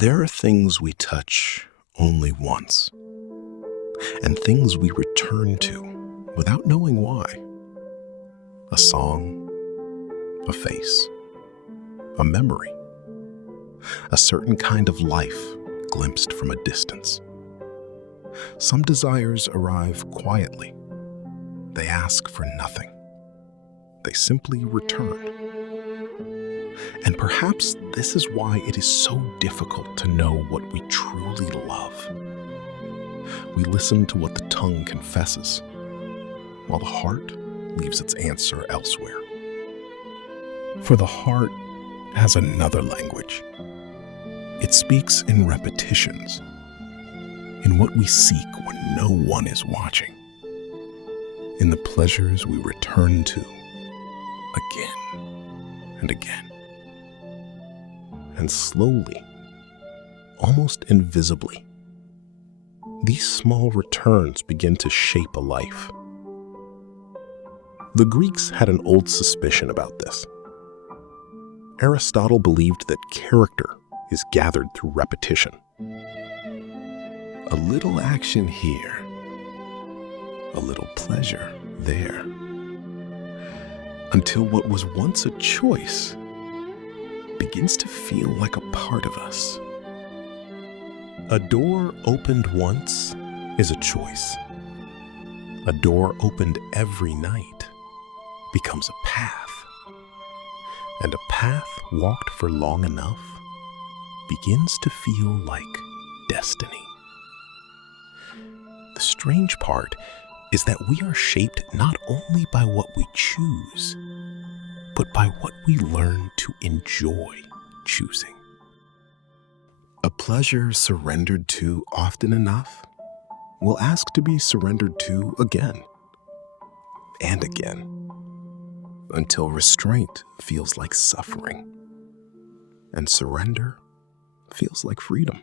There are things we touch only once, and things we return to without knowing why. A song, a face, a memory, a certain kind of life glimpsed from a distance. Some desires arrive quietly. They ask for nothing. They simply return. And perhaps this is why it is so difficult to know what we truly love. We listen to what the tongue confesses, while the heart leaves its answer elsewhere. For the heart has another language. It speaks in repetitions, in what we seek when no one is watching, in the pleasures we return to again and again. And slowly, almost invisibly, these small returns begin to shape a life. The Greeks had an old suspicion about this. Aristotle believed that character is gathered through repetition. A little action here, a little pleasure there, until what was once a choice begins to feel like a part of us. A door opened once is a choice. A door opened every night becomes a path. And a path walked for long enough begins to feel like destiny. The strange part is that we are shaped not only by what we choose, but by what we learn to enjoy choosing. A pleasure surrendered to often enough will ask to be surrendered to again and again, until restraint feels like suffering and surrender feels like freedom.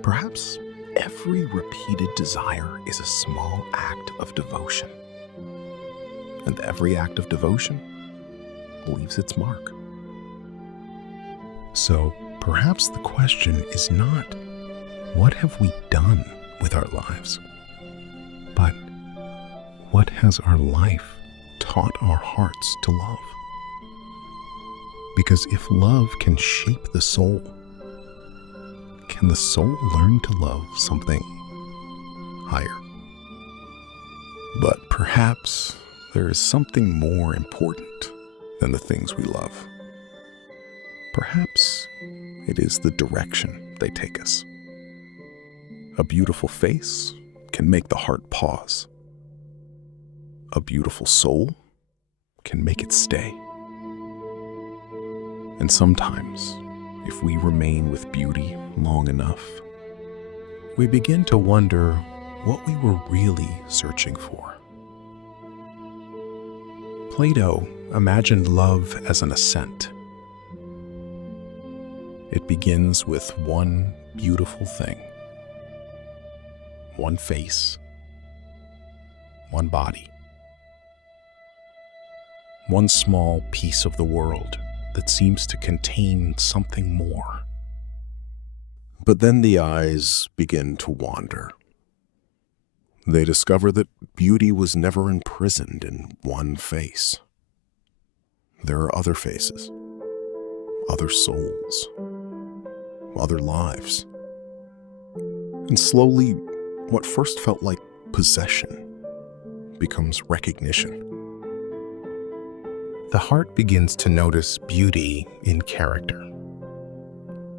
Perhaps every repeated desire is a small act of devotion, and every act of devotion leaves its mark. So perhaps the question is not, what have we done with our lives? But what has our life taught our hearts to love? Because if love can shape the soul, can the soul learn to love something higher? But perhaps there is something more important than the things we love. Perhaps it is the direction they take us. A beautiful face can make the heart pause. A beautiful soul can make it stay. And sometimes, if we remain with beauty long enough, we begin to wonder what we were really searching for. Plato imagined love as an ascent. It begins with one beautiful thing, one face, one body, one small piece of the world that seems to contain something more. But then the eyes begin to wander. They discover that beauty was never imprisoned in one face. There are other faces, other souls, other lives. And slowly, what first felt like possession becomes recognition. The heart begins to notice beauty in character,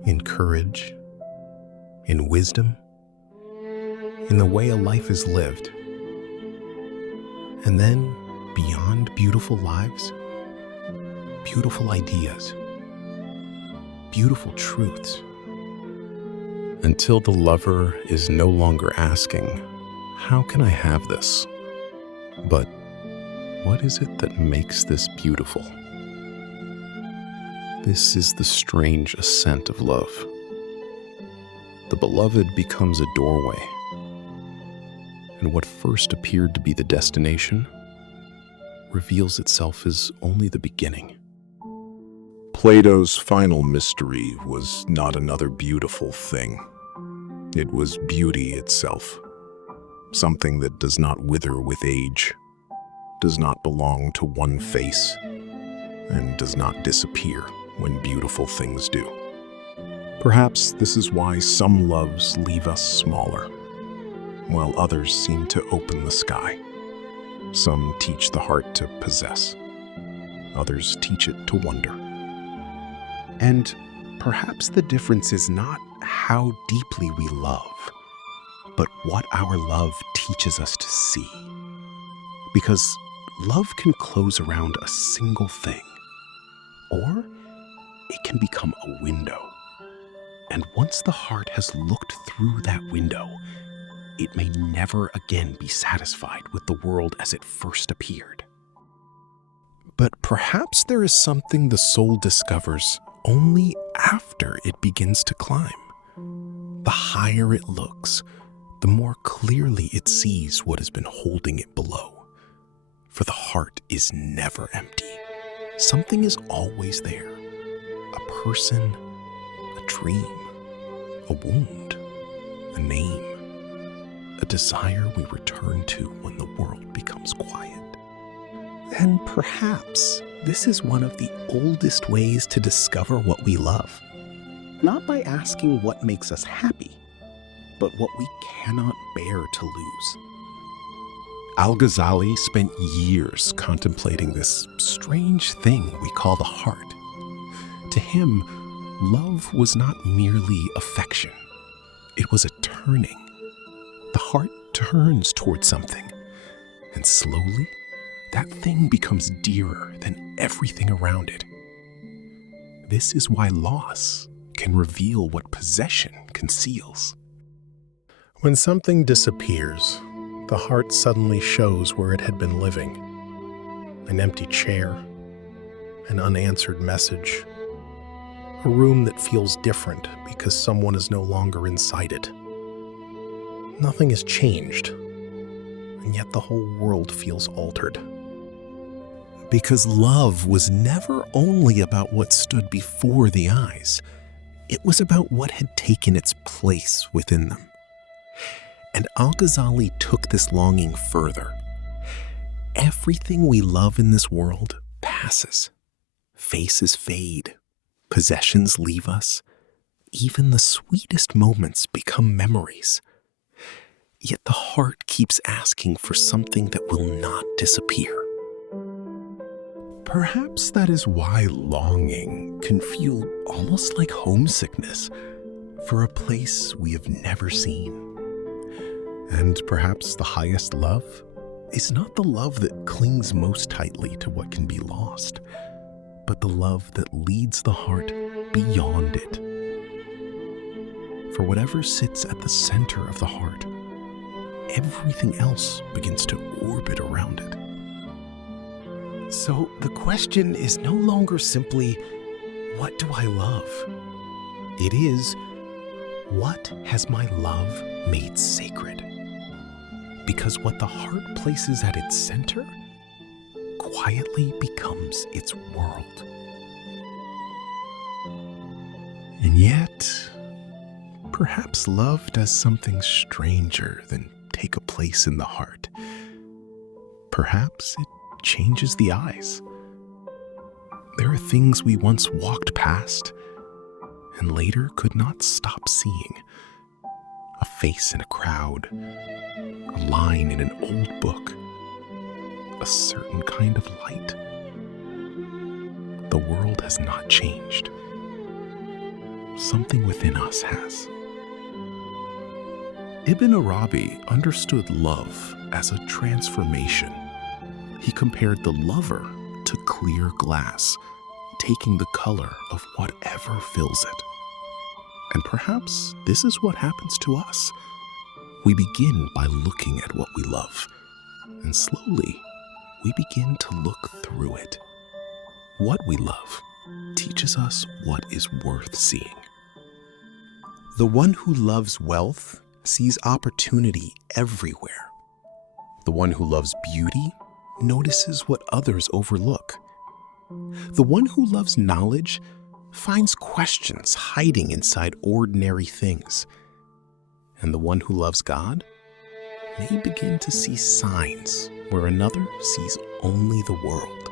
in courage, in wisdom, in the way a life is lived. And then, beyond beautiful lives, beautiful ideas, beautiful truths. Until the lover is no longer asking, "How can I have this?" but, "What is it that makes this beautiful?" This is the strange ascent of love. The beloved becomes a doorway, and what first appeared to be the destination reveals itself as only the beginning. Plato's final mystery was not another beautiful thing. It was beauty itself, something that does not wither with age, does not belong to one face, and does not disappear when beautiful things do. Perhaps this is why some loves leave us smaller, while others seem to open the sky. Some teach the heart to possess, others teach it to wonder. And perhaps the difference is not how deeply we love, but what our love teaches us to see. Because love can close around a single thing, or it can become a window. And once the heart has looked through that window, it may never again be satisfied with the world as it first appeared. But perhaps there is something the soul discovers only after it begins to climb. The higher it looks, the more clearly it sees what has been holding it below. For the heart is never empty. Something is always there. A person, a dream, a wound, a name, a desire we return to when the world becomes quiet. And perhaps this is one of the oldest ways to discover what we love. Not by asking what makes us happy, but what we cannot bear to lose. Al-Ghazali spent years contemplating this strange thing we call the heart. To him, love was not merely affection. It was a turning. The heart turns towards something, and slowly, that thing becomes dearer than everything around it. This is why loss can reveal what possession conceals. When something disappears, the heart suddenly shows where it had been living. An empty chair, an unanswered message, a room that feels different because someone is no longer inside it. Nothing has changed, and yet the whole world feels altered. Because love was never only about what stood before the eyes. It was about what had taken its place within them. And Al-Ghazali took this longing further. Everything we love in this world passes. Faces fade. Possessions leave us. Even the sweetest moments become memories. Yet the heart keeps asking for something that will not disappear. Perhaps that is why longing can feel almost like homesickness for a place we have never seen. And perhaps the highest love is not the love that clings most tightly to what can be lost, but the love that leads the heart beyond it. For whatever sits at the center of the heart, everything else begins to orbit around it. So the question is no longer simply, what do I love? It is, what has my love made sacred? Because what the heart places at its center quietly becomes its world. And yet, perhaps love does something stranger than take a place in the heart. Perhaps it changes the eyes. There are things we once walked past and later could not stop seeing. A face in a crowd, a line in an old book, a certain kind of light. The world has not changed. Something within us has. Ibn Arabi understood love as a transformation. He compared the lover to clear glass, taking the color of whatever fills it. And perhaps this is what happens to us. We begin by looking at what we love, and slowly we begin to look through it. What we love teaches us what is worth seeing. The one who loves wealth sees opportunity everywhere. The one who loves beauty notices what others overlook. The one who loves knowledge finds questions hiding inside ordinary things. And the one who loves God may begin to see signs where another sees only the world.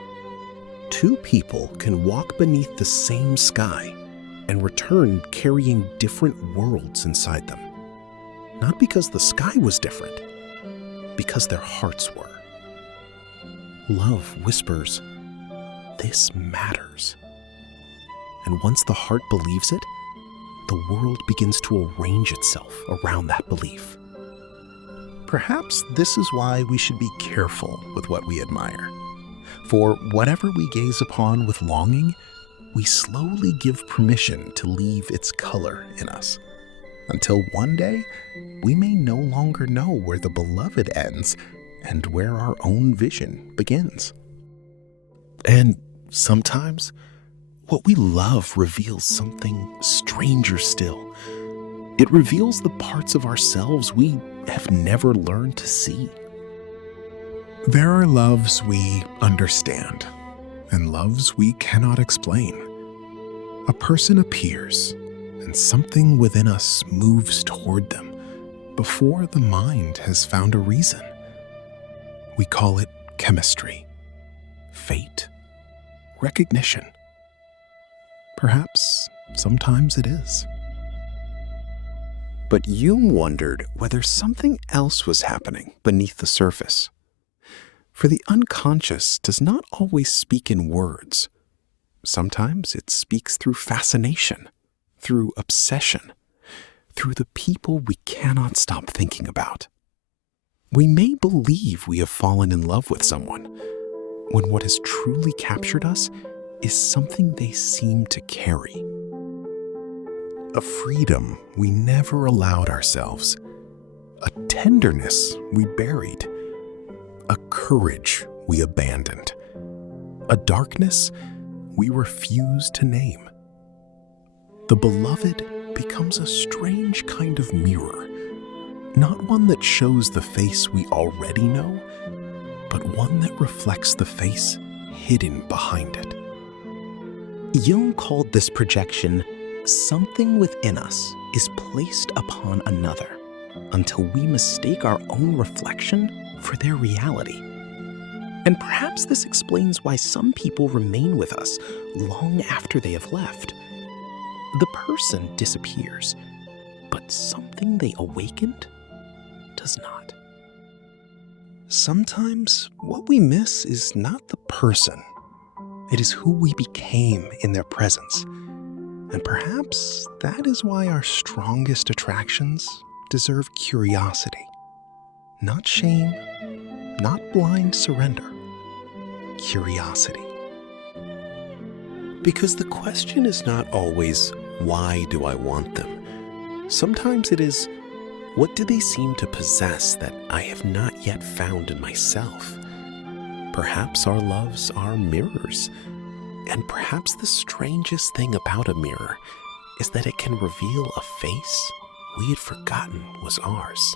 Two people can walk beneath the same sky and return carrying different worlds inside them. Not because the sky was different, because their hearts were. Love whispers, "This matters." And once the heart believes it, the world begins to arrange itself around that belief. Perhaps this is why we should be careful with what we admire. For whatever we gaze upon with longing, we slowly give permission to leave its color in us, until one day we may no longer know where the beloved ends and where our own vision begins. And sometimes, what we love reveals something stranger still. It reveals the parts of ourselves we have never learned to see. There are loves we understand, and loves we cannot explain. A person appears, and something within us moves toward them before the mind has found a reason. We call it chemistry, fate, recognition. Perhaps sometimes it is. But Jung wondered whether something else was happening beneath the surface. For the unconscious does not always speak in words. Sometimes it speaks through fascination, through obsession, through the people we cannot stop thinking about. We may believe we have fallen in love with someone, when what has truly captured us is something they seem to carry. A freedom we never allowed ourselves, a tenderness we buried, a courage we abandoned, a darkness we refuse to name. The beloved becomes a strange kind of mirror, not one that shows the face we already know, but one that reflects the face hidden behind it. Jung called this projection, "Something within us is placed upon another until we mistake our own reflection for their reality." And perhaps this explains why some people remain with us long after they have left. The person disappears, but something they awakened does not. Sometimes what we miss is not the person. It is who we became in their presence. And perhaps that is why our strongest attractions deserve curiosity. Not shame, not blind surrender. Curiosity. Because the question is not always, why do I want them? Sometimes it is, what do they seem to possess that I have not yet found in myself? Perhaps our loves are mirrors. And perhaps the strangest thing about a mirror is that it can reveal a face we had forgotten was ours.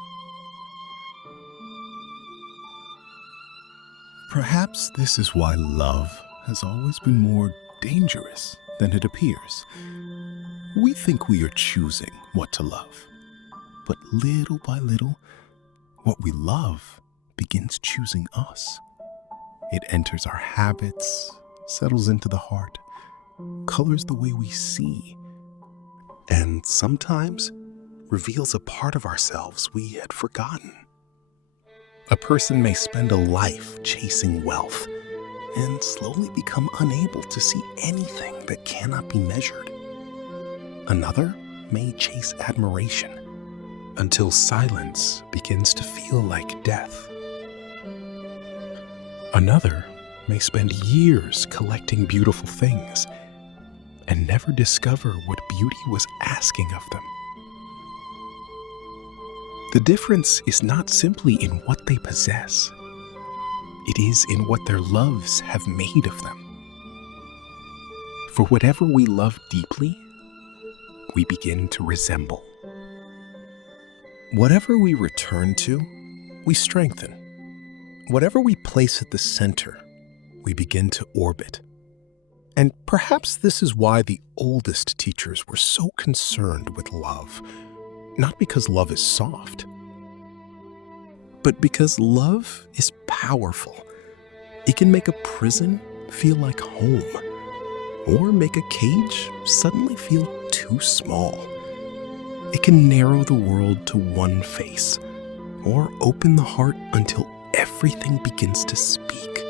Perhaps this is why love has always been more dangerous than it appears. We think we are choosing what to love, but little by little, what we love begins choosing us. It enters our habits, settles into the heart, colors the way we see, and sometimes reveals a part of ourselves we had forgotten. A person may spend a life chasing wealth and slowly become unable to see anything that cannot be measured. Another may chase admiration until silence begins to feel like death. Another may spend years collecting beautiful things and never discover what beauty was asking of them. The difference is not simply in what they possess. It is in what their loves have made of them. For whatever we love deeply, we begin to resemble. Whatever we return to, we strengthen. Whatever we place at the center, we begin to orbit. And perhaps this is why the oldest teachers were so concerned with love. Not because love is soft, but because love is powerful. It can make a prison feel like home, or make a cage suddenly feel too small. It can narrow the world to one face, or open the heart until everything begins to speak.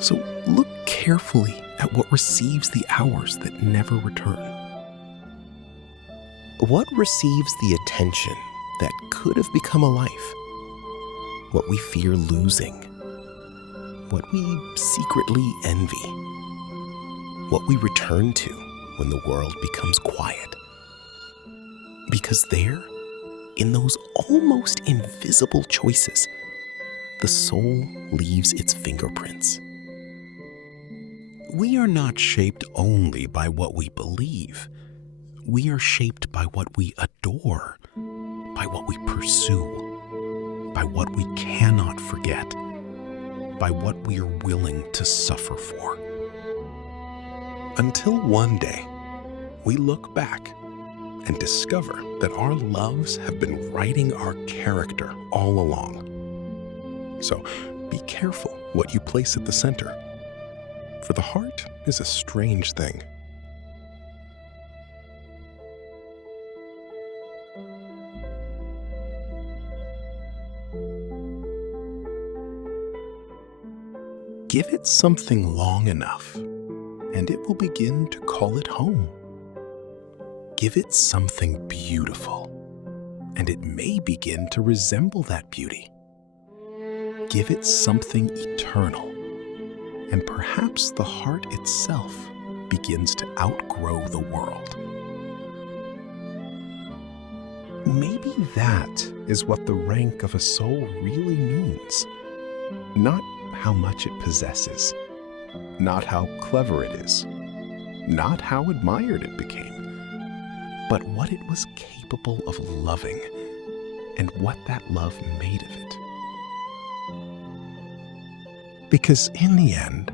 So look carefully at what receives the hours that never return. What receives the attention that could have become a life? What we fear losing? What we secretly envy? What we return to when the world becomes quiet? Because there, in those almost invisible choices, the soul leaves its fingerprints. We are not shaped only by what we believe. We are shaped by what we adore, by what we pursue, by what we cannot forget, by what we are willing to suffer for. Until one day, we look back and discover that our loves have been writing our character all along. So be careful what you place at the center, for the heart is a strange thing. Give it something long enough, and it will begin to call it home. Give it something beautiful, and it may begin to resemble that beauty. Give it something eternal, and perhaps the heart itself begins to outgrow the world. Maybe that is what the rank of a soul really means. Not how much it possesses, not how clever it is, not how admired it became, but what it was capable of loving and what that love made of it. Because in the end,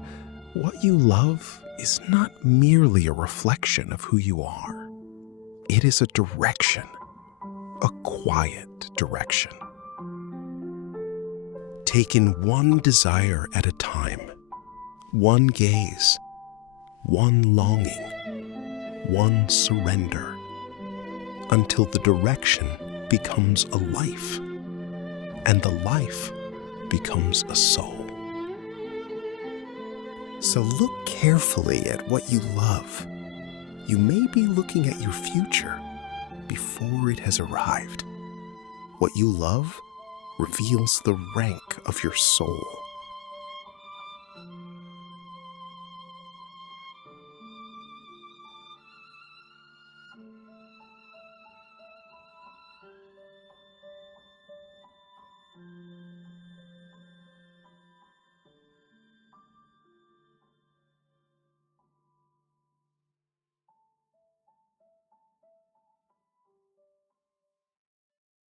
what you love is not merely a reflection of who you are. It is a direction, a quiet direction. Taken one desire at a time, one gaze, one longing, one surrender, until the direction becomes a life, and the life becomes a soul. So look carefully at what you love. You may be looking at your future before it has arrived. What you love reveals the rank of your soul.